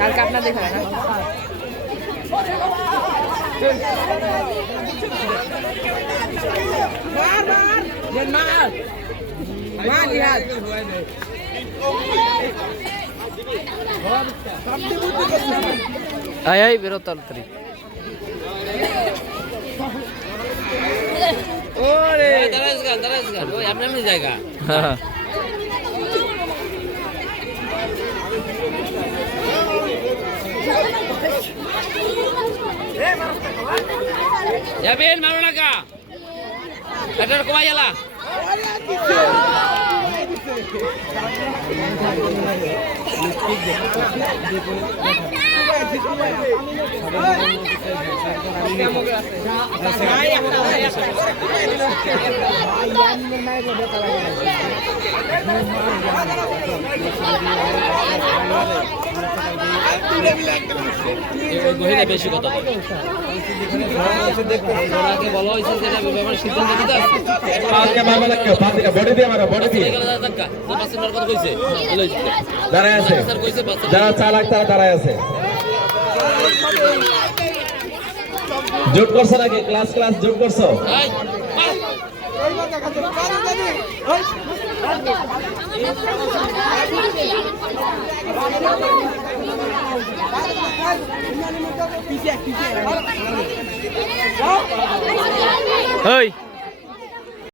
কালকে আপনার দেখে না আয় আয় বেরো তাড়াতাড়ি ওরে এমনি জায়গা হ্যাঁ যাবেন মারো না কা এটা কমাই গেলা বেশি কথা বলা হয়েছে যেটা ব্যাপারে সিদ্ধান্ত নিতে দাঁড়ায় আছে যারা চালাক তারা দাঁড়ায় আছে জোট করছো নাকি ক্লাস জোট করছো পিছিয়ে ওই